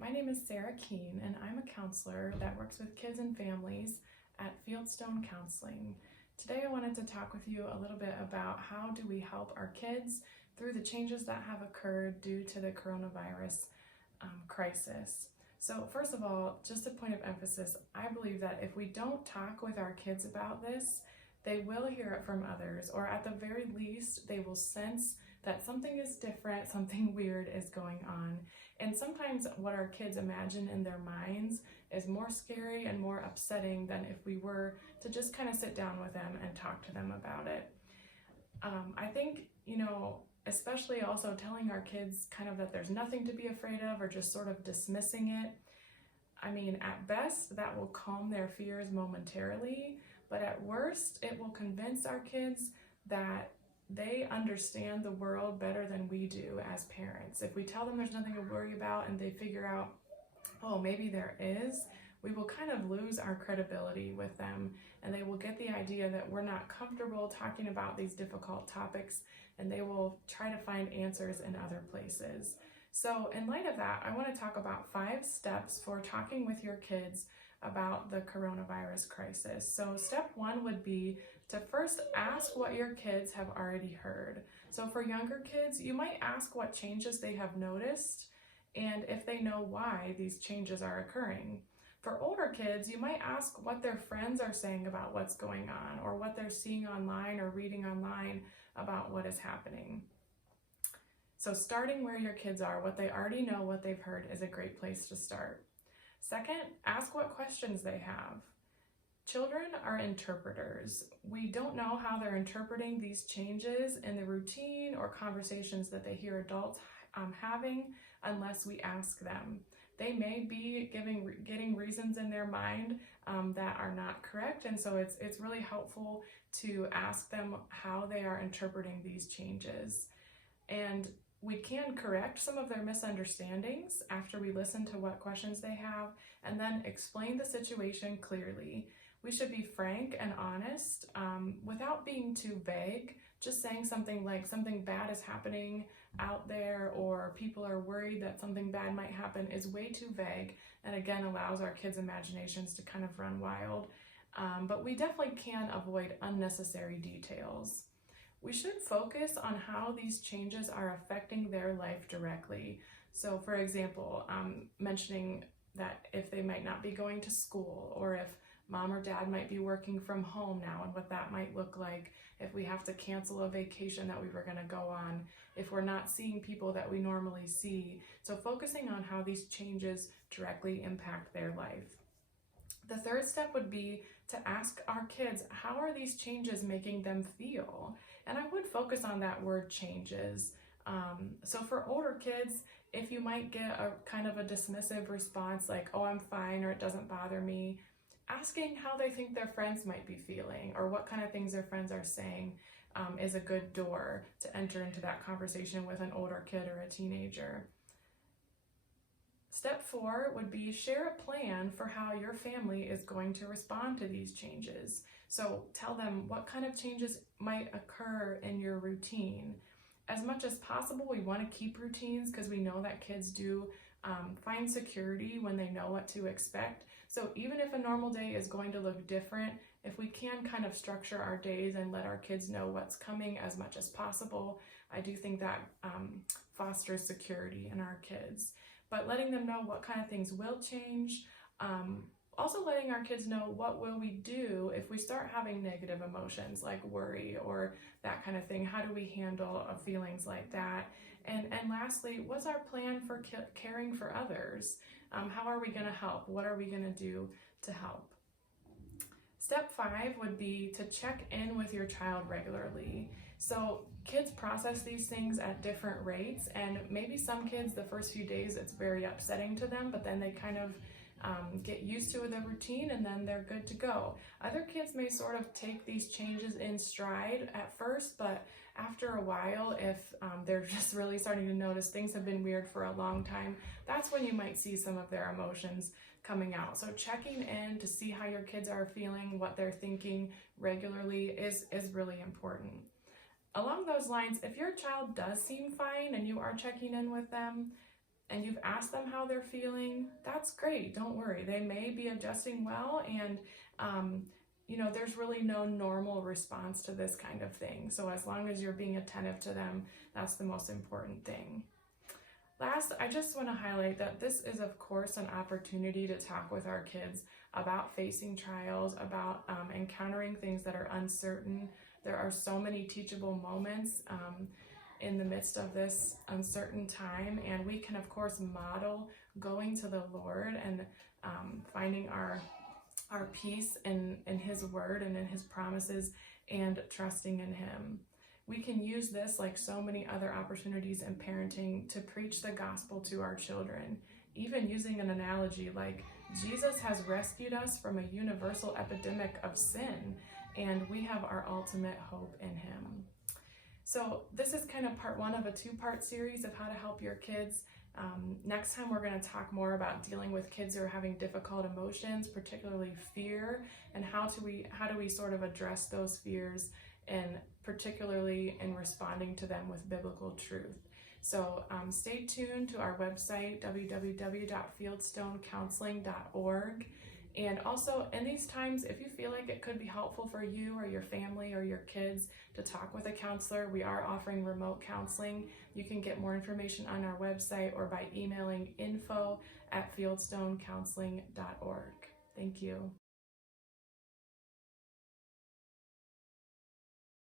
my name is Sarah Keene, and I'm a counselor that works with kids and families at Fieldstone Counseling. Today I wanted to talk with you a little bit about how do we help our kids through the changes that have occurred due to the coronavirus crisis. So first of all, just a point of emphasis, I believe that if we don't talk with our kids about this, they will hear it from others, or at the very least, they will sense that something is different, something weird is going on. And sometimes what our kids imagine in their minds is more scary and more upsetting than if we were to just kind of sit down with them and talk to them about it. I think, especially also telling our kids kind of that there's nothing to be afraid of or just sort of dismissing it. I mean, at best, that will calm their fears momentarily, but at worst, it will convince our kids that they understand the world better than we do as parents. If we tell them there's nothing to worry about and they figure out, oh, maybe there is, we will kind of lose our credibility with them, and they will get the idea that we're not comfortable talking about these difficult topics, and they will try to find answers in other places. So in light of that, I want to talk about 5 steps for talking with your kids about the coronavirus crisis. So step 1 would be to first ask what your kids have already heard. So for younger kids, you might ask what changes they have noticed and if they know why these changes are occurring. For older kids, you might ask what their friends are saying about what's going on, or what they're seeing online or reading online about what is happening. So starting where your kids are, what they already know, what they've heard, is a great place to start. Second, ask what questions they have. Children are interpreters. We don't know how they're interpreting these changes in the routine or conversations that they hear adults having unless we ask them. They may be getting reasons in their mind that are not correct, and so it's really helpful to ask them how they are interpreting these changes. And we can correct some of their misunderstandings after we listen to what questions they have and then explain the situation clearly. We should be frank and honest without being too vague. Just saying something like something bad is happening out there or people are worried that something bad might happen is way too vague, and again allows our kids' imaginations to kind of run wild. But we definitely can avoid unnecessary details. We should focus on how these changes are affecting their life directly. So for example, mentioning that if they might not be going to school, or if mom or dad might be working from home now and what that might look like, if we have to cancel a vacation that we were going to go on, if we're not seeing people that we normally see. So focusing on how these changes directly impact their life. The third step would be to ask our kids, how are these changes making them feel? And I would focus on that word changes. So for older kids, if you might get a kind of a dismissive response like, oh, I'm fine, or it doesn't bother me, asking how they think their friends might be feeling or what kind of things their friends are saying is a good door to enter into that conversation with an older kid or a teenager. Step 4 would be share a plan for how your family is going to respond to these changes. So tell them what kind of changes might occur in your routine. As much as possible, we want to keep routines because we know that kids do find security when they know what to expect. So even if a normal day is going to look different, if we can kind of structure our days and let our kids know what's coming as much as possible, I do think that fosters security in our kids. But letting them know what kind of things will change, also letting our kids know what will we do if we start having negative emotions like worry or that kind of thing. How do we handle feelings like that? And lastly, what's our plan for caring for others? How are we going to help? What are we going to do to help? Step 5 would be to check in with your child regularly. So kids process these things at different rates, and maybe some kids the first few days it's very upsetting to them, but then they kind of get used to the routine and then they're good to go. Other kids may sort of take these changes in stride at first, but after a while, if they're just really starting to notice things have been weird for a long time, that's when you might see some of their emotions coming out. So checking in to see how your kids are feeling, what they're thinking regularly is really important. Along those lines, if your child does seem fine and you are checking in with them, and you've asked them how they're feeling, that's great. Don't worry. They may be adjusting well, and there's really no normal response to this kind of thing. So as long as you're being attentive to them, that's the most important thing. Last, I just want to highlight that this is, of course, an opportunity to talk with our kids about facing trials, about encountering things that are uncertain. There are so many teachable moments in the midst of this uncertain time, and we can, of course, model going to the Lord and finding our peace in His Word and in His promises and trusting in Him. We can use this, like so many other opportunities in parenting, to preach the gospel to our children, even using an analogy like Jesus has rescued us from a universal epidemic of sin, and we have our ultimate hope in Him. So this is kind of part one of a two-part series of how to help your kids. Next time we're going to talk more about dealing with kids who are having difficult emotions, particularly fear, and how do we sort of address those fears, and particularly in responding to them with biblical truth. So stay tuned to our website, www.fieldstonecounseling.org. And also, in these times, if you feel like it could be helpful for you or your family or your kids to talk with a counselor, we are offering remote counseling. You can get more information on our website or by emailing info@fieldstonecounseling.org. Thank you.